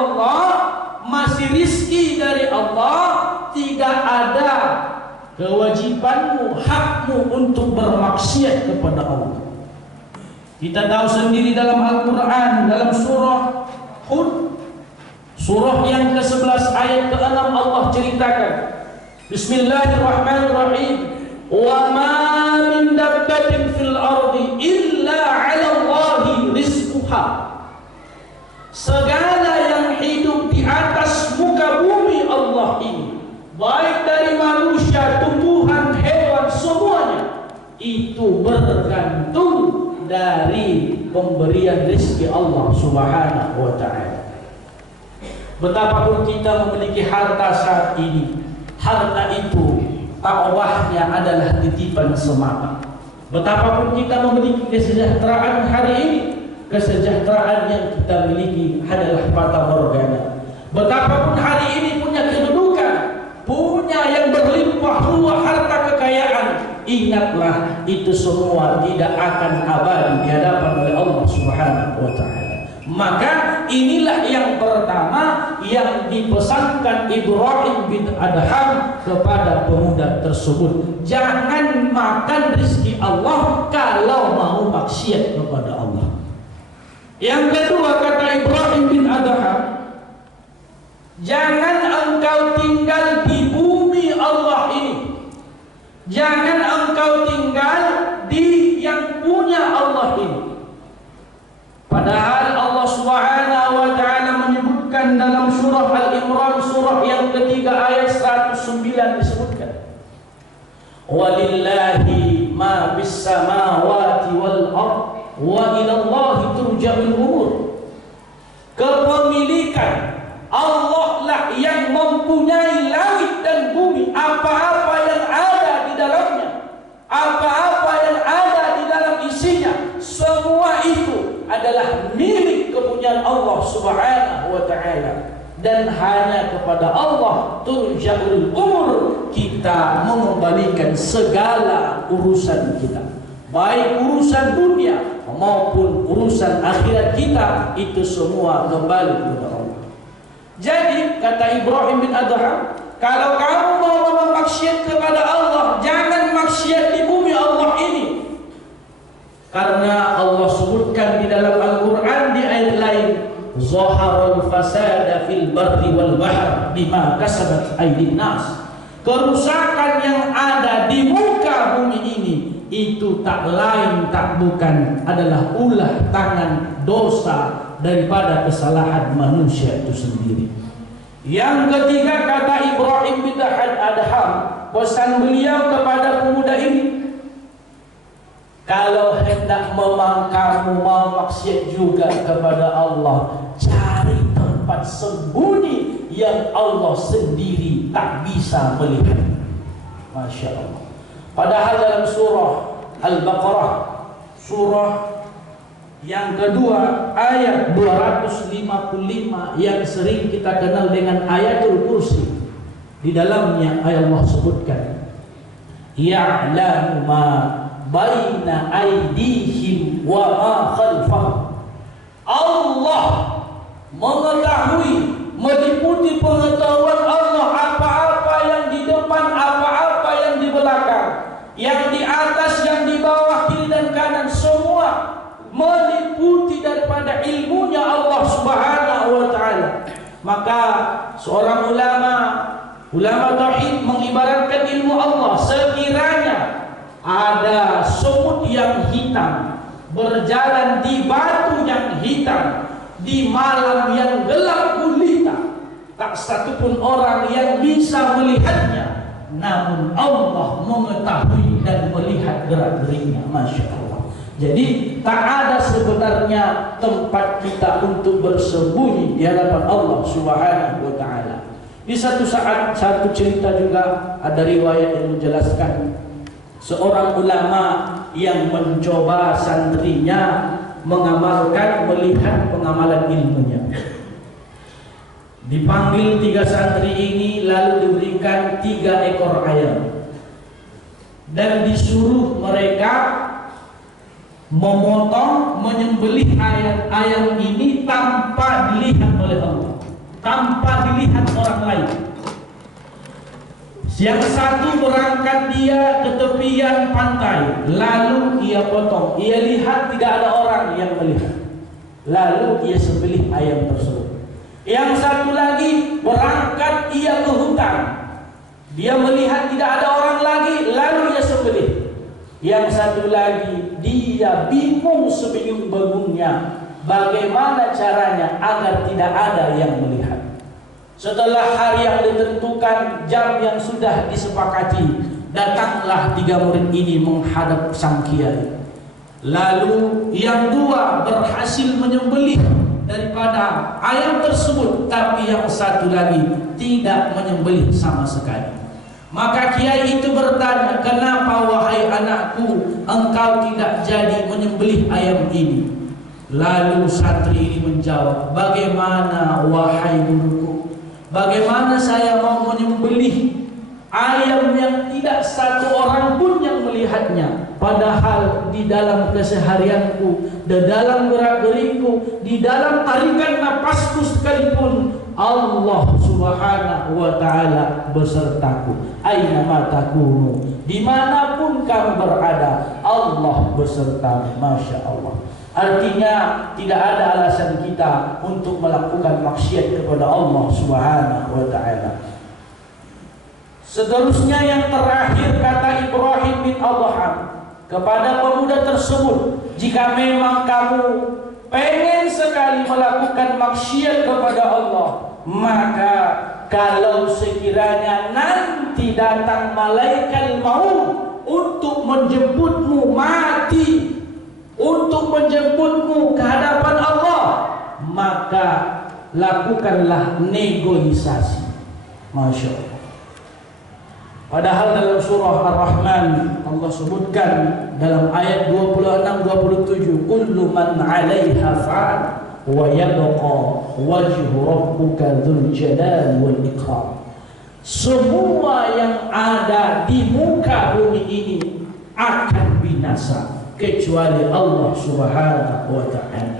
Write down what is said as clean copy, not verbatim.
Allah, masih rizki dari Allah, tidak ada kewajibanmu, hakmu untuk bermaksiat kepada Allah. Kita tahu sendiri dalam Al-Quran, dalam surah Hud, surah yang ke-11 ayat ke-6, Allah ceritakan, Bismillahirrahmanirrahim, wa ma min dabbatin fil ardi illa 'ala Allahi rizquha. Segala yang hidup di atas muka bumi Allah ini, baik dari manusia, tumbuhan, hewan, semuanya itu bergantung dari pemberian rezeki Allah Subhanahu wa ta'ala. Betapapun kita memiliki harta saat ini, harta itu takwahnya adalah titipan semata. Betapapun kita memiliki kesejahteraan hari ini, kesejahteraan yang kita miliki adalah fata morgana. Betapapun hari ini punya kedudukan, punya yang berlimpah ruah harta kekayaan, ingatlah itu semua tidak akan abadi di hadapan oleh Allah Subhanahu wa ta'ala. Maka inilah yang pertama yang dipesankan Ibrahim bin Adham kepada pemuda tersebut. Jangan makan rezeki Allah kalau mau maksiat kepada Allah. Yang kedua, kata Ibrahim bin Adham, jangan engkau tinggal di bumi Allah ini, jangan engkau tinggal di yang punya Allah ini. Padahal Allah Subhanahu wa ta'ala menyebutkan dalam surah Al-Imran, surah yang ketiga ayat 109 disebutkan, walillahi ma bis samawati wal ard wa ila Allahi turja'ul umur. Kepemilikan Allah lah yang mempunyai langit dan bumi, apa-apa yang ada di dalamnya, apa-apa yang ada di dalam isinya, semua itu adalah milik kepunyaan Allah Subhanahu wa ta'ala. Dan hanya kepada Allah turja'ul umur, kita mengembalikan segala urusan kita, baik urusan dunia maupun urusan akhirat kita, itu semua kembali kepada Allah. Jadi kata Ibrahim bin Adham, kalau kamu mau bermaksiat kepada Allah, jangan maksiat di bumi Allah ini. Karena Allah sebutkan di dalam Al-Quran di ayat lain, zaharul fasada fil barri wal bahr bima kasabat aydin nas. Kerusakan yang ada di muka bumi ini itu tak lain tak bukan adalah ulah tangan dosa daripada kesalahan manusia itu sendiri. Yang ketiga, kata Ibrahim bin Adham, pesan beliau kepada pemuda ini, kalau hendak kamu mau maksiat juga kepada Allah, cari tempat sembunyi yang Allah sendiri tak bisa melihat. Masya Allah. Padahal dalam surah Al-Baqarah, surah yang kedua ayat 255 yang sering kita kenal dengan ayatul kursi, di dalamnya Allah sebutkan, ya'lamu ma baina aydihim wa ma khalfahum. Allah mengetahui, meliputi pengetahuan Allah apa-apa yang di depan, apa-apa yang di belakang, yang di atas, yang di bawah, kiri dan kanan, semua meliputi daripada ilmunya Allah Subhanahu wa ta'ala. Maka seorang ulama tauhid mengibaratkan ilmu Allah, sekiranya ada semut yang hitam berjalan di batu yang hitam di malam yang gelap gulita, tak satupun orang yang bisa melihatnya, namun Allah mengetahui dan melihat gerak-geriknya. Masya Allah. Jadi tak ada sebenarnya tempat kita untuk bersembunyi di hadapan Allah Subhanahu wa ta'ala. Di satu saat, satu cerita juga ada riwayat yang menjelaskan seorang ulama yang mencoba santrinya mengamalkan, melihat pengamalan ilmunya. Dipanggil 3 santri ini, lalu diberikan 3 ekor ayam dan disuruh mereka memotong, menyembelih ayam ini tanpa dilihat oleh Allah. dilihat orang lain. Yang satu berangkat dia ke tepian pantai, lalu ia potong. Ia lihat tidak ada orang yang melihat, lalu ia sembelih ayam tersebut. Yang satu lagi berangkat ia ke hutan, dia melihat tidak ada orang lagi, lalu ia sembelih. Yang satu lagi dia bingung sebingung-bingungnya bagaimana caranya agar tidak ada yang melihat. Setelah hari yang ditentukan, jam yang sudah disepakati, datanglah 3 murid ini menghadap sang kiai. Lalu yang 2 berhasil menyembelih daripada ayam tersebut, tapi yang satu lagi tidak menyembelih sama sekali. Maka kiai itu bertanya, "Kenapa wahai anakku, engkau tidak jadi menyembelih ayam ini?" Lalu santri ini menjawab, "Bagaimana wahai guruku? Bagaimana saya mau menyembelih ayam yang tidak satu orang pun yang melihatnya? Padahal di dalam keseharianku, di dalam gerak-geriku, di dalam tarikan napasku sekalipun, Allah subhanahu wa ta'ala besertaku. Aina ma takunu, dimanapun kamu berada, Allah besertamu." Masya Allah. Artinya tidak ada alasan kita untuk melakukan maksiat kepada Allah subhanahu wa ta'ala. Seterusnya yang terakhir, kata Ibrahim bin Adham kepada pemuda tersebut, "Jika memang kamu pengen sekali melakukan maksiat kepada Allah, maka kalau sekiranya nanti datang malaikat maut untuk menjemputmu mati, untuk menjemputmu ke hadapan Allah, maka lakukanlah negosiasi." Masya Allah. Padahal dalam surah Ar-Rahman Allah sebutkan dalam ayat 26-27, "Kullu man 'alaiha fa'al wa yabqa wajhu rabbuka dzul jalali wal ikram." Semua yang ada di muka bumi ini akan binasa kecuali Allah subhanahu wa ta'ala.